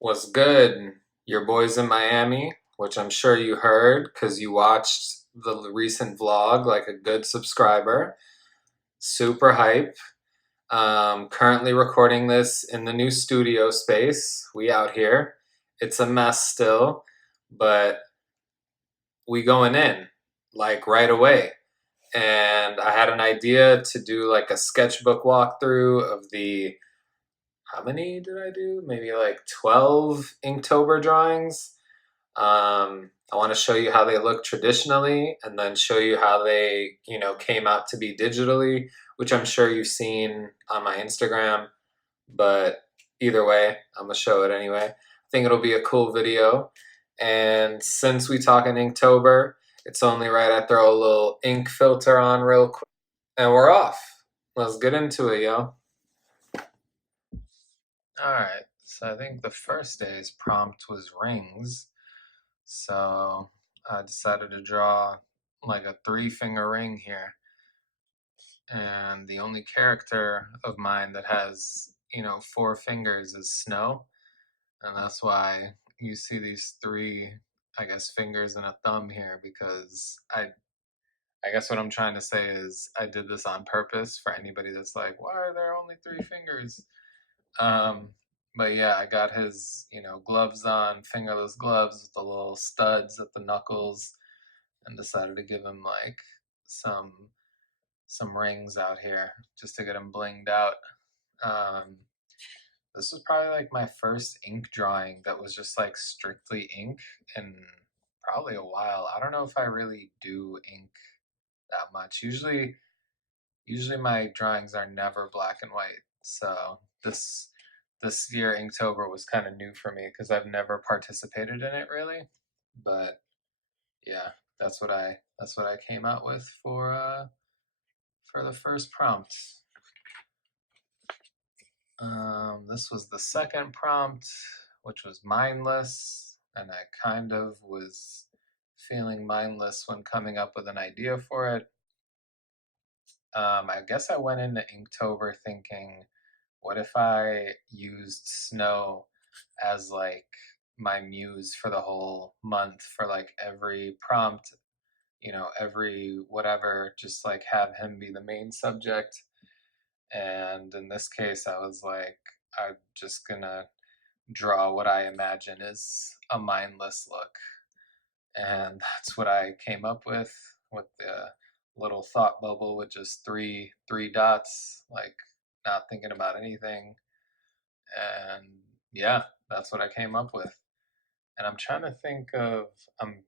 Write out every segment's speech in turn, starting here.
Was good? Your boys in Miami, which I'm sure you heard because you watched the recent vlog like a good subscriber. Super hype. Currently recording this in the new studio space. We out here. It's a mess still, but we going in like right away. And I had an idea to do like a sketchbook walkthrough of the how many did I do? Maybe like 12 Inktober drawings. I want to show you how they look traditionally and then show you how they, came out to be digitally, which I'm sure you've seen on my Instagram. But either way, I'm going to show it anyway. I think it'll be a cool video. And since we talk in Inktober, it's only right I throw a little ink filter on real quick. And we're off. Let's get into it, yo. All right, so I think the first day's prompt was rings. So I decided to draw like a 3-finger ring here. And the only character of mine that has, 4 fingers is Snow. And that's why you see these 3, I guess, fingers and a thumb here because I guess what I'm trying to say is I did this on purpose for anybody that's like, why are there only 3 fingers? Um, but yeah, I got his, gloves on, fingerless gloves with the little studs at the knuckles, and decided to give him like some some rings out here just to get him blinged out. Um, this was probably like my first ink drawing that was just like strictly ink in probably a while. I don't know if I really do ink that much. Usually my drawings are never black and white. So this year Inktober was kind of new for me because I've never participated in it really. But yeah, that's what I came out with for the first prompt. This was the second prompt, which was mindless, and I kind of was feeling mindless when coming up with an idea for it. I guess I went into Inktober thinking, what if I used snow as like my muse for the whole month for like every prompt, every whatever, just like have him be the main subject. And in this case, I was like, I'm just gonna draw what I imagine is a mindless look. And that's what I came up with the little thought bubble with just three dots, like not thinking about anything. And yeah, that's what I came up with. And I'm trying to I'm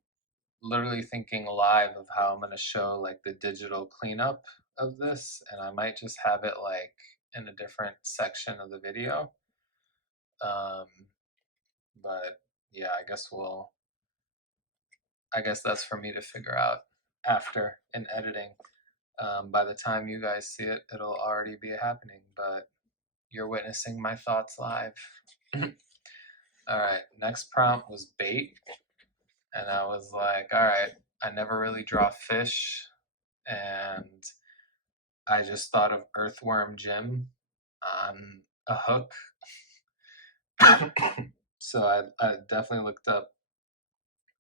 literally thinking live of how I'm going to show like the digital cleanup of this. And I might just have it like in a different section of the video. Um, but yeah, I guess that's for me to figure out after in editing. By the time you guys see it, it'll already be happening, but you're witnessing my thoughts live. All right, next prompt was bait. And I was like, all right, I never really draw fish. And I just thought of Earthworm Jim on a hook. So I definitely looked up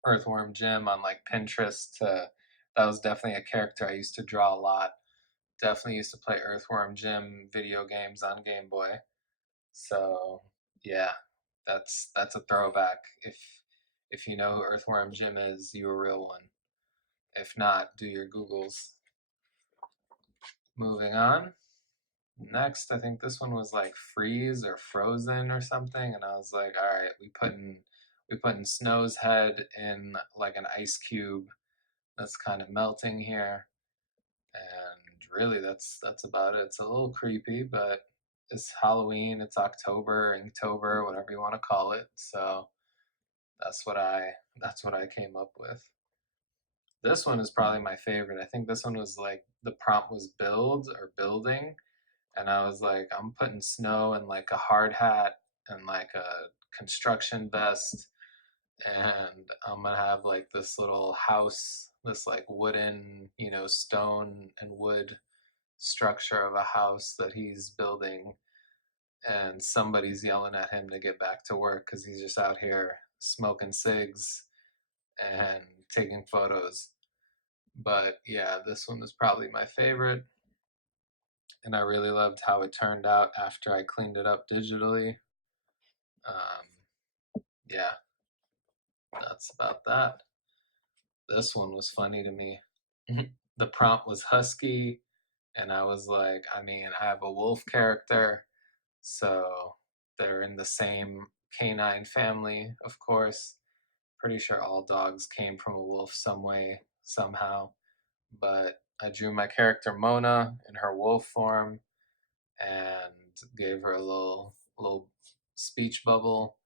Earthworm Jim on like Pinterest. That was definitely a character I used to draw a lot. Definitely used to play Earthworm Jim video games on Game Boy. So yeah, that's a throwback. If you know who Earthworm Jim is, you a real one. If not, do your Googles. Moving on. Next, I think this one was like freeze or frozen or something, and I was like, all right, we putting Snow's head in like an ice cube that's kind of melting here, and really that's about it. It's a little creepy, but it's Halloween, it's October, Inktober, whatever you want to call it. So that's what I that's what I came up with. This one is probably my favorite. I think this one was like the prompt was build or building, and I was like, I'm putting Snow in like a hard hat and like a construction vest, and I'm gonna have like this little house, this like wooden, stone and wood structure of a house that he's building and somebody's yelling at him to get back to work because he's just out here smoking cigs and taking photos. But yeah, this one was probably my favorite, and I really loved how it turned out after I cleaned it up digitally. Yeah, that's about that. This one was funny to me. The prompt was husky, and I was like, I mean, I have a wolf character, so they're in the same canine family, of course. Pretty sure all dogs came from a wolf some way, somehow. But I drew my character Mona in her wolf form and gave her a little speech bubble.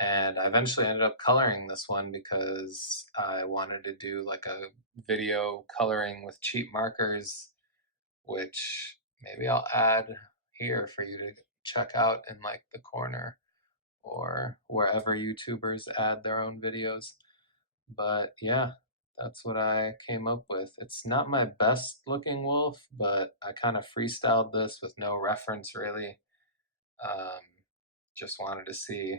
And I eventually ended up coloring this one because I wanted to do like a video coloring with cheap markers, which maybe I'll add here for you to check out in like the corner or wherever YouTubers add their own videos. But yeah, that's what I came up with. It's not my best looking wolf, but I kind of freestyled this with no reference really. Um, just wanted to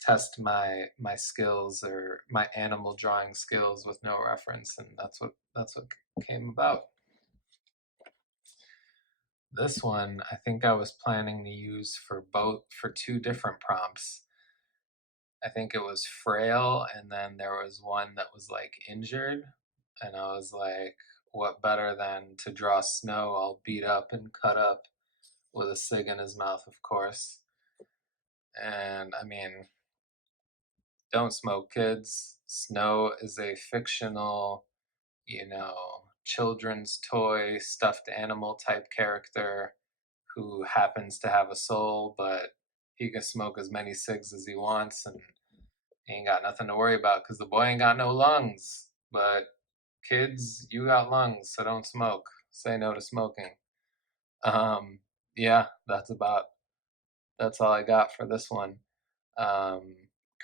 test my skills or my animal drawing skills with no reference, and that's what came about. This one I think I was planning to use for two different prompts. I think it was frail, and then there was one that was like injured, and I was like, what better than to draw snow all beat up and cut up with a cig in his mouth, of course. And I mean, don't smoke, kids. Snow is a fictional, children's toy, stuffed animal type character who happens to have a soul, but he can smoke as many cigs as he wants and he ain't got nothing to worry about because the boy ain't got no lungs. But kids, you got lungs, so don't smoke. Say no to smoking. Um, yeah, that's all I got for this one. Um,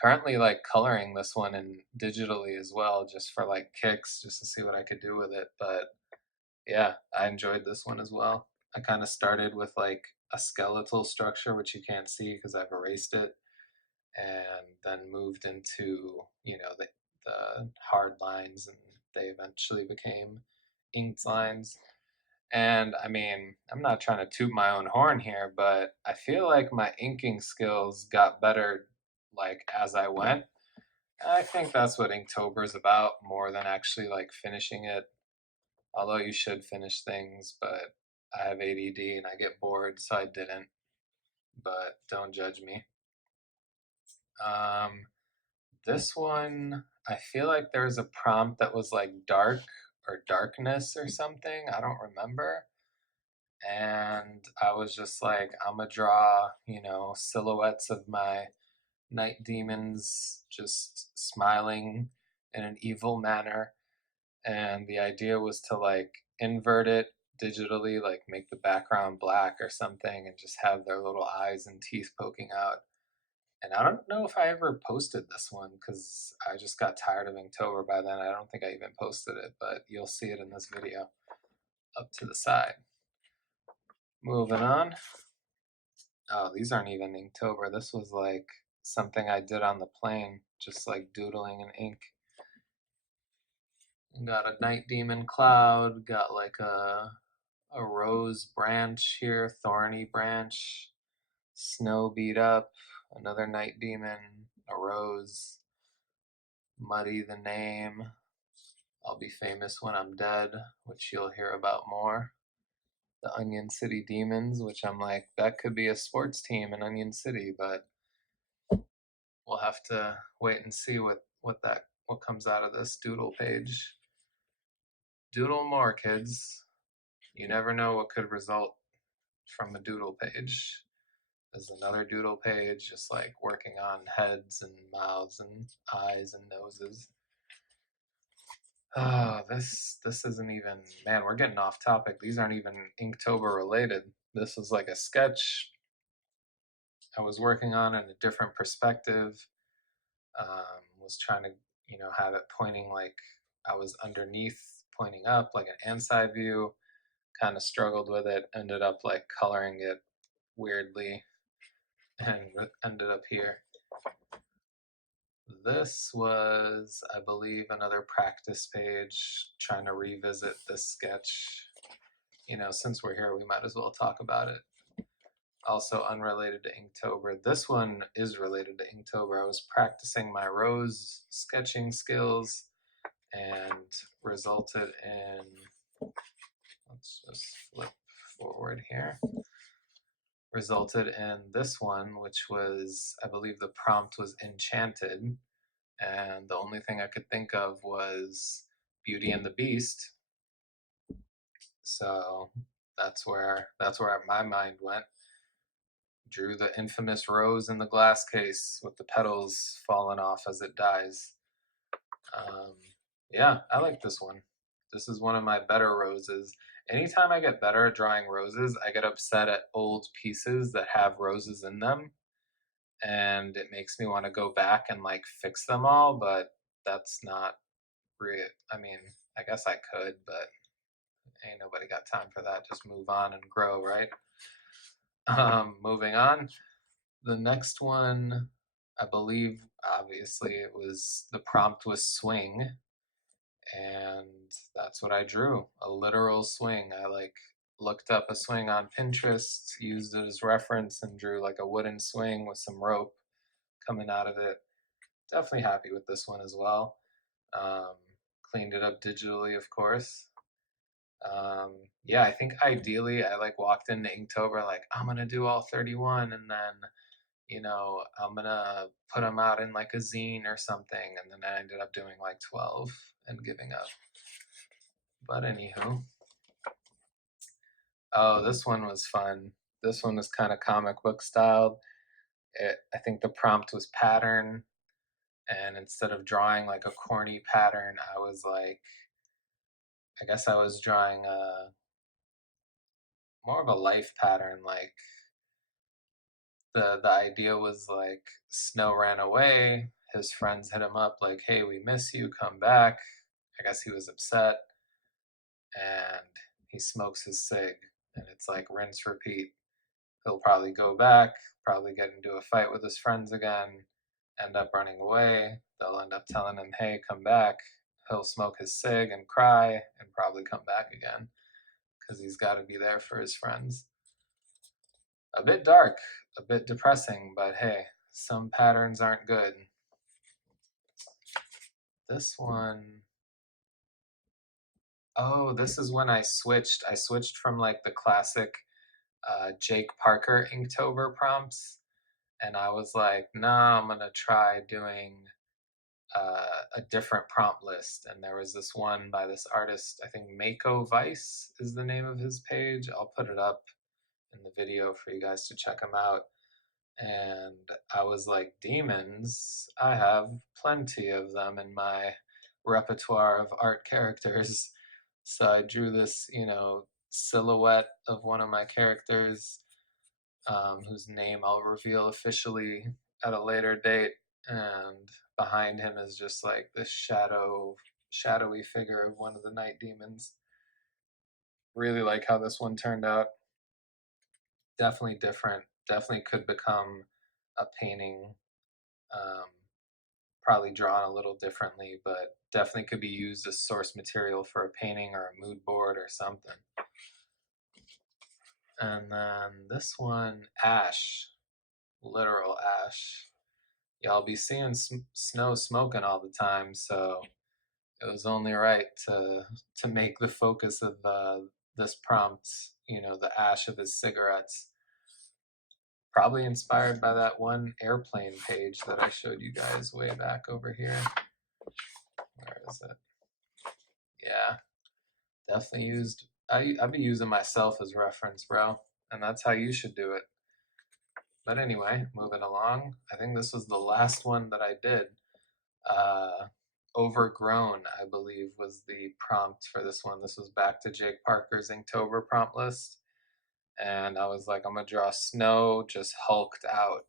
Currently like coloring this one in digitally as well, just for like kicks, just to see what I could do with it. But yeah, I enjoyed this one as well. I kind of started with like a skeletal structure, which you can't see because I've erased it, and then moved into, the hard lines, and they eventually became inked lines. And I mean, I'm not trying to toot my own horn here, but I feel like my inking skills got better like as I went. I think that's what Inktober is about more than actually like finishing it. Although you should finish things, but I have ADD and I get bored, so I didn't. But don't judge me. Um, this one, I feel like there's a prompt that was like dark or darkness or something. I don't remember. And I was just like, I'm gonna draw, silhouettes of my night demons just smiling in an evil manner. And the idea was to like invert it digitally, like make the background black or something, and just have their little eyes and teeth poking out. And I don't know if I ever posted this one because I just got tired of Inktober by then. I don't think I even posted it, but you'll see it in this video up to the side. Moving on. Oh, these aren't even Inktober. This was like something I did on the plane, just like doodling in ink. Got a night demon cloud, got like a rose branch here, thorny branch, snow beat up, another night demon, a rose, muddy the name, I'll be famous when I'm dead, which you'll hear about more. The Onion City Demons, which I'm like, that could be a sports team in Onion City, but we'll have to wait and see what comes out of this doodle page. Doodle more, kids. You never know what could result from a doodle page. There's another doodle page just like working on heads and mouths and eyes and noses. Oh, this isn't even, man, we're getting off topic. These aren't even Inktober related. This was like a sketch I was working on in a different perspective. Was trying to, have it pointing like I was underneath, pointing up like an inside view. Kind of struggled with it. Ended up like coloring it weirdly and ended up here. This was, I believe, another practice page, trying to revisit this sketch. You know, since we're here, we might as well talk about it. Also unrelated to Inktober. This one is related to Inktober. I was practicing my rose sketching skills and resulted in, let's just flip forward here, resulted in this one, which was, I believe the prompt was enchanted, and the only thing I could think of was Beauty and the Beast. So that's where my mind went. Drew the infamous rose in the glass case with the petals falling off as it dies. Yeah, I like this one. This is one of my better roses. Anytime I get better at drawing roses, I get upset at old pieces that have roses in them, and it makes me want to go back and like fix them all, but that's not real. I mean, I guess I could, but ain't nobody got time for that. Just move on and grow, right? Moving on. The next one, I believe, obviously, it was the prompt was swing, and that's what I drew, a literal swing. I like looked up a swing on Pinterest, used it as reference, and drew like a wooden swing with some rope coming out of it. Definitely happy with this one as well. Um, Cleaned it up digitally, of course. Yeah, I think ideally I like walked into Inktober like I'm gonna do all 31, and then you know I'm gonna put them out in like a zine or something, and then I ended up doing like 12 and giving up. But anywho, oh, this one was fun. This one was kind of comic book styled. I think the prompt was pattern, and instead of drawing like a corny pattern, I was like, I guess I was drawing a more of a life pattern. Like the idea was like Snow ran away. His friends hit him up like, "Hey, we miss you. Come back." I guess he was upset, and he smokes his cig, and it's like rinse repeat. He'll probably go back, probably get into a fight with his friends again, end up running away. They'll end up telling him, "Hey, come back." He'll smoke his cig and cry and probably come back again because he's got to be there for his friends. A bit dark, a bit depressing, but hey, some patterns aren't good. This one, oh, this is when I switched. I switched from like the classic Jake Parker Inktober prompts, and I was like, nah, I'm gonna try doing a different prompt list. And there was this one by this artist, I think Mako Vice is the name of his page. I'll put it up in the video for you guys to check him out. And I was like, demons, I have plenty of them in my repertoire of art characters. So I drew this, you know, silhouette of one of my characters, whose name I'll reveal officially at a later date. And behind him is just like this shadowy figure of one of the night demons. Really like how this one turned out. Definitely different. Definitely could become a painting. Um, Probably drawn a little differently, but definitely could be used as source material for a painting or a mood board or something. And then this one, ash, literal ash. Y'all be seeing snow smoking all the time, so it was only right to make the focus of this prompt, you know, the ash of his cigarettes. Probably inspired by that one airplane page that I showed you guys way back over here. Where is it? Yeah, definitely used. I'd be using myself as reference, bro, and that's how you should do it. But anyway, moving along. I think this was the last one that I did. Overgrown, I believe, was the prompt for this one. This was back to Jake Parker's Inktober prompt list. And I was like, I'm gonna draw snow just hulked out.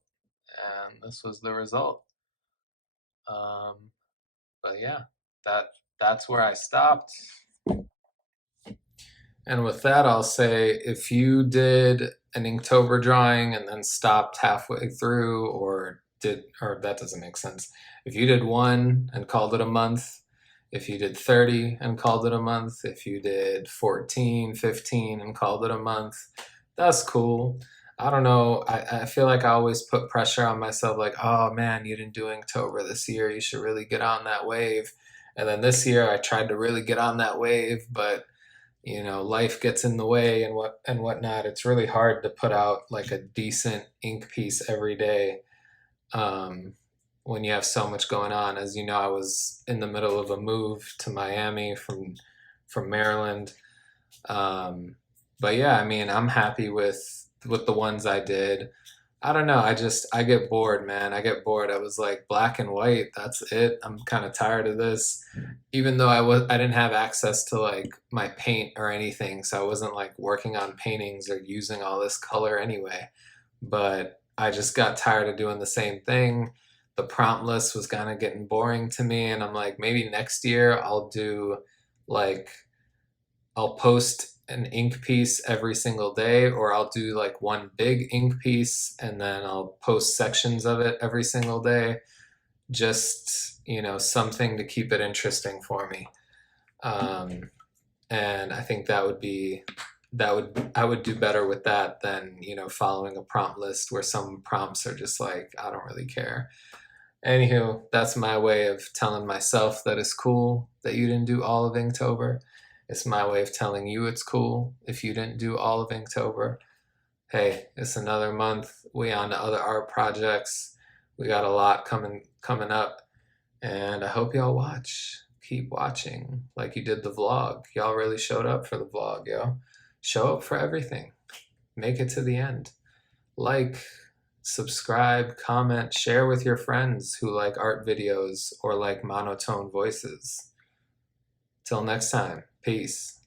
And this was the result. But yeah, that's where I stopped. And with that, I'll say if you did an Inktober drawing and then stopped halfway through, or that doesn't make sense. If you did one and called it a month, if you did 30 and called it a month, if you did 14, 15 and called it a month, that's cool. I don't know. I feel like I always put pressure on myself, like, oh man, you didn't do Inktober this year. You should really get on that wave. And then this year I tried to really get on that wave, but life gets in the way and whatnot. It's really hard to put out like a decent ink piece every day, um, when you have so much going on. As you know, I was in the middle of a move to Miami from Maryland. But yeah, I mean, I'm happy with the ones I did. I don't know. I get bored, man. I get bored. I was like, black and white, that's it. I'm kind of tired of this. Even though I didn't have access to like my paint or anything, so I wasn't like working on paintings or using all this color anyway. But I just got tired of doing the same thing. The prompt list was kind of getting boring to me, and I'm like, maybe next year like I'll post an ink piece every single day, or I'll do like one big ink piece and then I'll post sections of it every single day. Just, something to keep it interesting for me. Um, and I think I would do better with that than, following a prompt list where some prompts are just like, I don't really care. Anywho, that's my way of telling myself that it's cool that you didn't do all of Inktober. It's my way of telling you it's cool if you didn't do all of Inktober. Hey, it's another month. We on to other art projects. We got a lot coming up, and I hope y'all watch. Keep watching like you did the vlog. Y'all really showed up for the vlog, yo. Show up for everything. Make it to the end. Like, subscribe, comment, share with your friends who like art videos or like monotone voices. Till next time, peace.